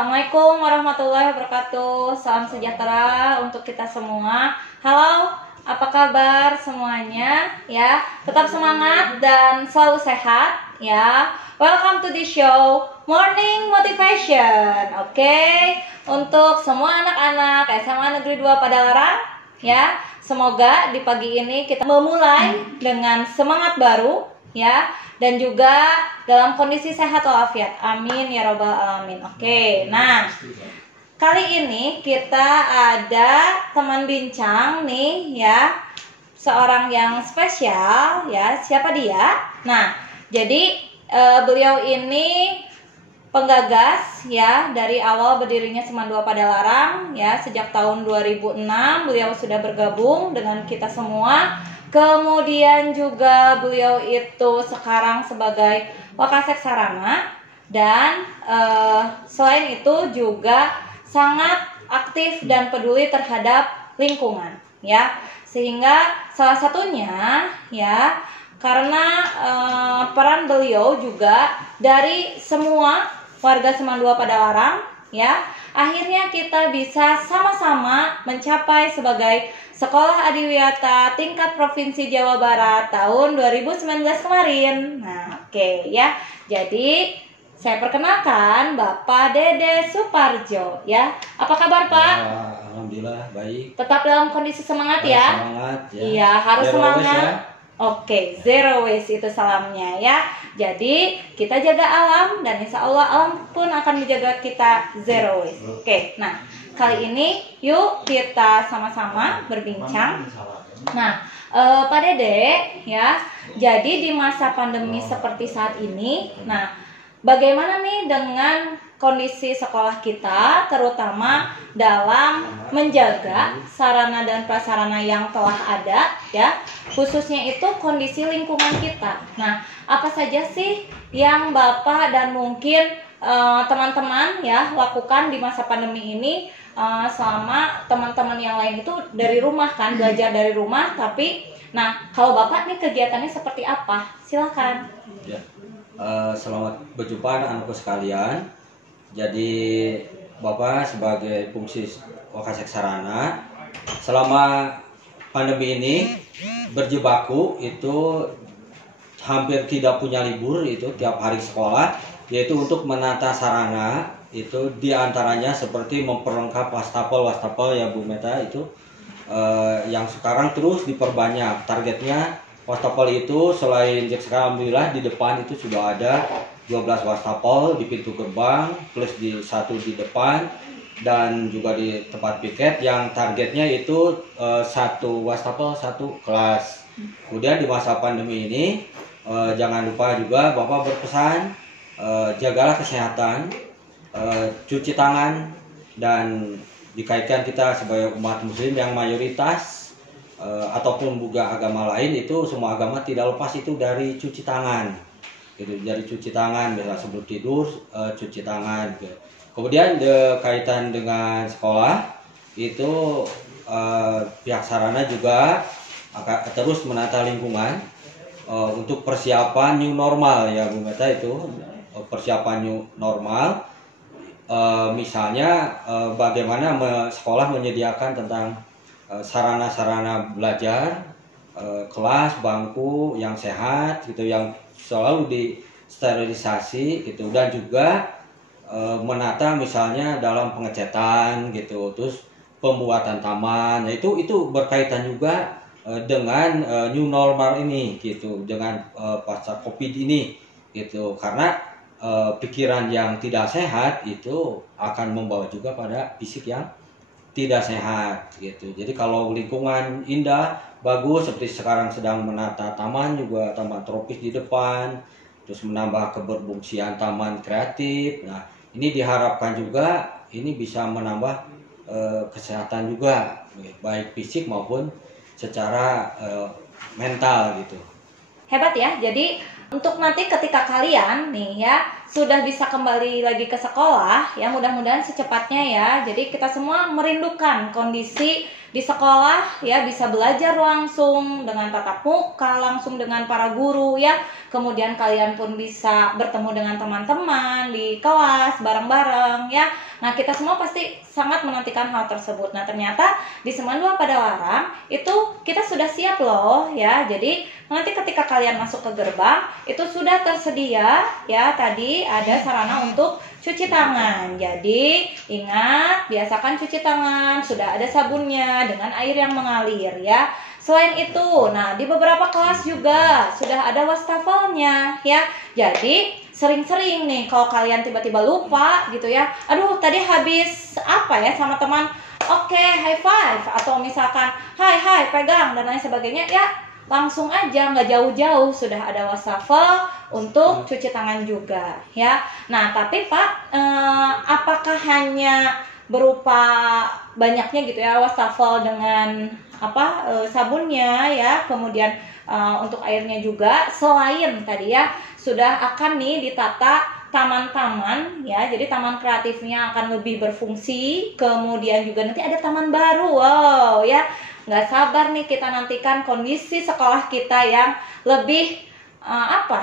Assalamualaikum warahmatullahi wabarakatuh. Salam sejahtera untuk kita semua. Halo, apa kabar semuanya? Ya, tetap semangat dan selalu sehat ya. Welcome to the show Morning Motivation. Oke, untuk semua anak-anak SMA Negeri 2 Padalarang ya, semoga di pagi ini kita memulai dengan semangat baru ya, dan juga dalam kondisi sehat walafiat. Amin ya robbal alamin. Oke, nah kali ini kita ada teman bincang nih ya, seorang yang spesial ya. Siapa dia? Nah, jadi beliau ini penggagas ya dari awal berdirinya SMA 2 Padalarang ya. Sejak tahun 2006 beliau sudah bergabung dengan kita semua. Kemudian juga beliau itu sekarang sebagai Wakasek Sarana, dan selain itu juga sangat aktif dan peduli terhadap lingkungan ya. Sehingga salah satunya ya, karena peran beliau juga dari semua warga SMA 2 Padalarang ya, akhirnya kita bisa sama-sama mencapai sebagai Sekolah Adiwiyata tingkat Provinsi Jawa Barat tahun 2019 kemarin. Nah, oke ya. Jadi saya perkenalkan Bapak Dede Suparjo ya. Apa kabar Pak? Ya, alhamdulillah baik. Tetap dalam kondisi semangat ya? Semangat ya. Iya, harus Zero semangat. waste, ya. Oke, zero waste itu salamnya ya. Jadi kita jaga alam dan insya Allah alam pun akan menjaga kita zero waste. Oke, nah kali ini yuk kita sama-sama berbincang. Nah, Pak Dede ya, jadi di masa pandemi seperti saat ini, nah bagaimana nih dengan kondisi sekolah kita, terutama dalam menjaga sarana dan prasarana yang telah ada ya, khususnya itu kondisi lingkungan kita. Nah, apa saja sih yang Bapak dan mungkin teman-teman ya lakukan di masa pandemi ini, selama teman-teman yang lain itu dari rumah kan, belajar dari rumah, tapi nah kalau Bapak nih kegiatannya seperti apa? Silakan. Ya. Selamat berjumpa anak-anakku sekalian. Jadi Bapak sebagai fungsi Wakasek Sarana selama pandemi ini berjibaku itu hampir tidak punya libur, itu tiap hari sekolah, yaitu untuk menata sarana. Itu diantaranya seperti memperlengkap wastafel ya Bu Meta, itu yang sekarang terus diperbanyak. Targetnya wastafel itu selain sekarang alhamdulillah di depan itu sudah ada 12 wastafel di pintu gerbang, plus satu di depan dan juga di tempat piket, yang targetnya itu satu wastafel satu kelas. Kemudian di masa pandemi ini jangan lupa juga Bapak berpesan, jagalah kesehatan, cuci tangan, dan dikaitkan kita sebagai umat muslim yang mayoritas ataupun juga agama lain, itu semua agama tidak lepas itu dari cuci tangan gitu. Dari cuci tangan, biasa sebelum tidur cuci tangan gitu. Kemudian kaitan dengan sekolah itu pihak sarana juga akan terus menata lingkungan untuk persiapan new normal ya Bu Meta, itu persiapan new normal. Misalnya bagaimana sekolah menyediakan tentang sarana-sarana belajar, kelas, bangku yang sehat gitu, yang selalu disterilisasi gitu, dan juga menata misalnya dalam pengecetan gitu, terus pembuatan taman. Nah, itu berkaitan juga dengan new normal ini gitu, dengan pasca Covid ini gitu, karena pikiran yang tidak sehat itu akan membawa juga pada fisik yang tidak sehat gitu. Jadi kalau lingkungan indah, bagus, seperti sekarang sedang menata taman juga, taman tropis di depan, terus menambah keberfungsian taman kreatif. Nah, ini diharapkan juga ini bisa menambah kesehatan juga, baik fisik maupun secara mental gitu. Hebat ya. Jadi untuk nanti ketika kalian nih ya sudah bisa kembali lagi ke sekolah ya, mudah-mudahan secepatnya ya. Jadi kita semua merindukan kondisi di sekolah ya bisa belajar langsung dengan tatap muka, langsung dengan para guru ya. Kemudian kalian pun bisa bertemu dengan teman-teman di kelas bareng-bareng ya. Nah, kita semua pasti sangat menantikan hal tersebut. Nah, ternyata di Seman 2 Padalarang itu kita sudah siap loh ya. Jadi nanti ketika kalian masuk ke gerbang itu sudah tersedia ya, tadi ada sarana untuk cuci tangan. Jadi ingat, biasakan cuci tangan, sudah ada sabunnya dengan air yang mengalir ya. Selain itu, nah di beberapa kelas juga sudah ada wastafelnya ya. Jadi sering-sering nih kalau kalian tiba-tiba lupa gitu ya, aduh tadi habis apa ya sama teman, oke, high five, atau misalkan hai pegang dan lain sebagainya ya, langsung aja, nggak jauh-jauh sudah ada wastafel untuk cuci tangan juga ya. Nah tapi Pak, apakah hanya berupa banyaknya gitu ya wastafel dengan sabunnya ya, kemudian untuk airnya juga, selain tadi ya sudah akan nih ditata taman-taman ya, jadi taman kreatifnya akan lebih berfungsi, kemudian juga nanti ada taman baru, wow ya, nggak sabar nih kita nantikan kondisi sekolah kita yang lebih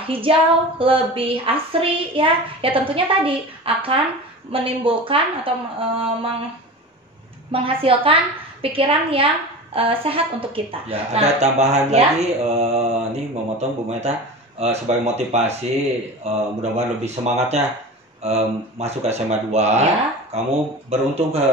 hijau, lebih asri ya. Ya tentunya tadi akan menimbulkan atau menghasilkan pikiran yang sehat untuk kita. Ya, ada tambahan lagi, ini memotong Bu Meta, sebagai motivasi, mudah-mudahan lebih semangatnya masuk ke SMA 2. Ya. Kamu beruntung ke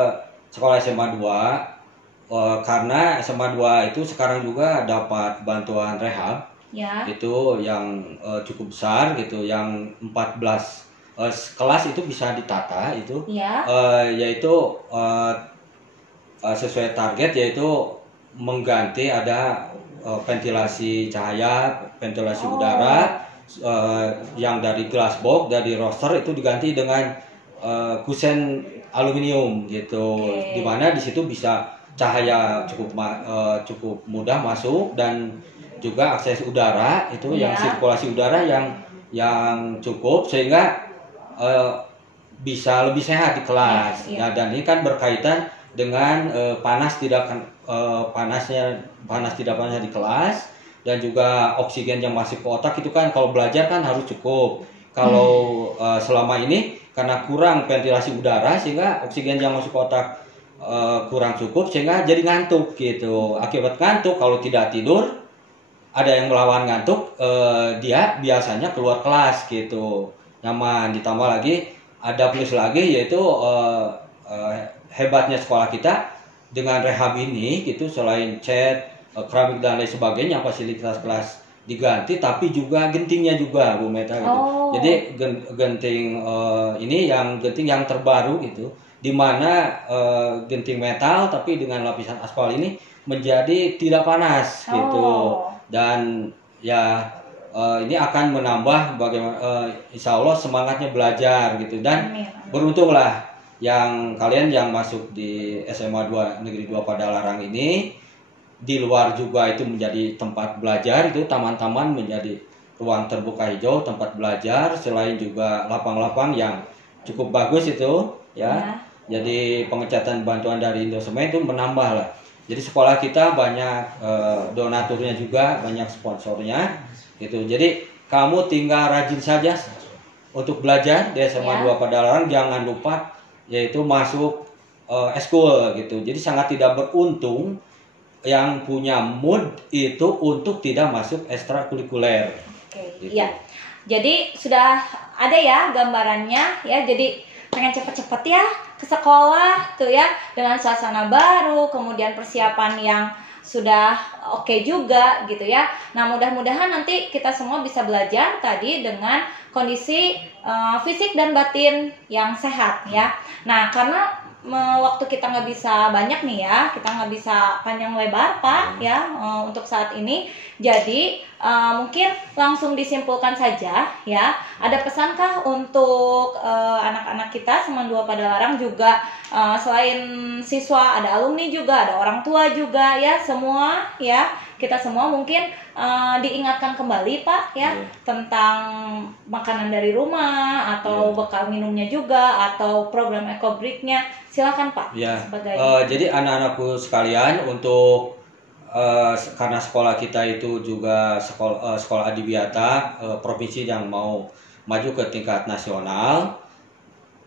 sekolah SMA 2, karena SMA 2 itu sekarang juga dapat bantuan rehab. Ya. Itu yang cukup besar gitu, yang 14 kelas itu bisa ditata itu. Ya. Yaitu sesuai target, yaitu mengganti ada ventilasi cahaya, ventilasi udara, yang dari glass box, dari roster itu diganti dengan kusen aluminium gitu. Dimana di situ bisa cahaya cukup mudah masuk, dan juga akses udara itu yang sirkulasi udara yang cukup, sehingga bisa lebih sehat di kelas. Ya, dan ini kan berkaitan dengan panas tidak panasnya di kelas, dan juga oksigen yang masuk ke otak itu kan kalau belajar kan harus cukup. Kalau selama ini karena kurang ventilasi udara, sehingga oksigen yang masuk ke otak kurang cukup, sehingga jadi ngantuk gitu. Akibat ngantuk, kalau tidak tidur, ada yang melawan ngantuk, dia biasanya keluar kelas gitu, nyaman. Ditambah lagi ada plus lagi, yaitu hebatnya sekolah kita dengan rehab ini gitu, selain cat, keramik dan lain sebagainya, fasilitas kelas diganti, tapi juga gentingnya juga Bu Meta gitu. Jadi genting ini genting yang terbaru gitu, dimana genting metal tapi dengan lapisan aspal ini menjadi tidak panas gitu. Dan ya ini akan menambah bagaimana insya Allah semangatnya belajar gitu. Dan beruntunglah yang kalian yang masuk di SMA 2 Negeri 2 Padalarang ini, di luar juga itu menjadi tempat belajar, itu taman-taman menjadi ruang terbuka hijau, tempat belajar, selain juga lapang-lapang yang cukup bagus itu ya. Jadi pengecatan bantuan dari Indosemen itu menambah lah. Jadi sekolah kita banyak donaturnya juga, banyak sponsornya gitu. Jadi kamu tinggal rajin saja untuk belajar di SMA 2 Padalarang, jangan lupa yaitu masuk eskul gitu. Jadi sangat tidak beruntung yang punya mood itu untuk tidak masuk ekstrakurikuler. Gitu. Iya. Jadi sudah ada ya gambarannya ya. Jadi pengen cepet-cepet ya ke sekolah tuh ya, dengan suasana baru, kemudian persiapan yang sudah oke juga gitu ya. Nah, mudah-mudahan nanti kita semua bisa belajar tadi dengan kondisi fisik dan batin yang sehat ya. Nah, karena waktu kita nggak bisa banyak nih ya, kita nggak bisa panjang lebar Pak ya untuk saat ini. Jadi mungkin langsung disimpulkan saja ya. Ada pesankah untuk anak-anak kita Semen 2 Padalarang juga, selain siswa ada alumni juga, ada orang tua juga ya, semua ya, kita semua mungkin diingatkan kembali Pak ya, tentang makanan dari rumah atau bekal minumnya juga, atau program ekobreaknya. Silakan Pak. Ya. Sebagai Jadi anak-anakku sekalian, untuk karena sekolah kita itu juga sekolah adiwiyata provinsi yang mau maju ke tingkat nasional,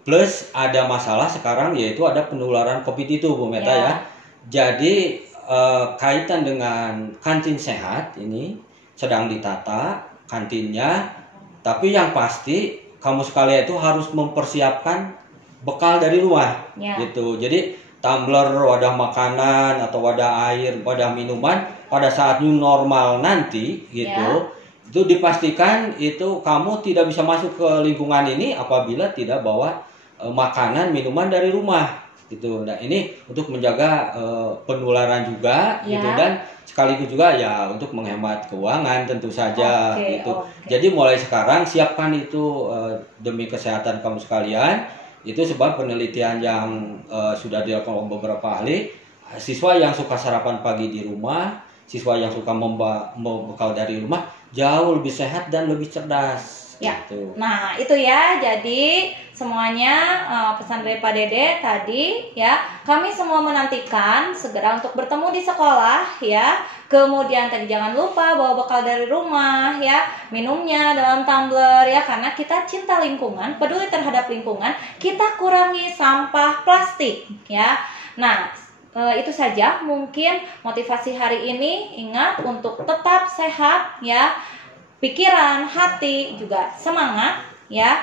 plus ada masalah sekarang yaitu ada penularan COVID itu Bu Meta ya. Jadi kaitan dengan kantin sehat ini sedang ditata kantinnya, tapi yang pasti kamu sekalian itu harus mempersiapkan bekal dari rumah gitu. Jadi tumbler, wadah makanan atau wadah air, wadah minuman pada saat new normal nanti gitu, itu dipastikan itu kamu tidak bisa masuk ke lingkungan ini apabila tidak bawa makanan minuman dari rumah gitu. Nah ini untuk menjaga penularan juga gitu, dan sekaligus juga ya untuk menghemat keuangan tentu saja gitu. Jadi mulai sekarang siapkan itu demi kesehatan kamu sekalian. Itu sebab penelitian yang sudah dilakukan oleh beberapa ahli, siswa yang suka sarapan pagi di rumah, siswa yang suka membekal dari rumah jauh lebih sehat dan lebih cerdas. Ya. Gitu. Nah, itu ya. Jadi semuanya pesan dari Pak Dede tadi ya. Kami semua menantikan segera untuk bertemu di sekolah ya. Kemudian tadi jangan lupa bawa bekal dari rumah ya. Minumnya dalam tumbler ya, karena kita cinta lingkungan, peduli terhadap lingkungan. Kita kurangi sampah plastik ya. Nah, itu saja mungkin motivasi hari ini. Ingat untuk tetap sehat ya. Pikiran, hati juga semangat ya.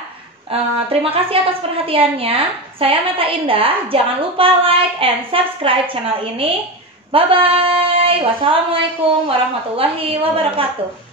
Terima kasih atas perhatiannya. Saya Meta Indah. Jangan lupa like and subscribe channel ini. Bye bye. Wassalamualaikum warahmatullahi wabarakatuh.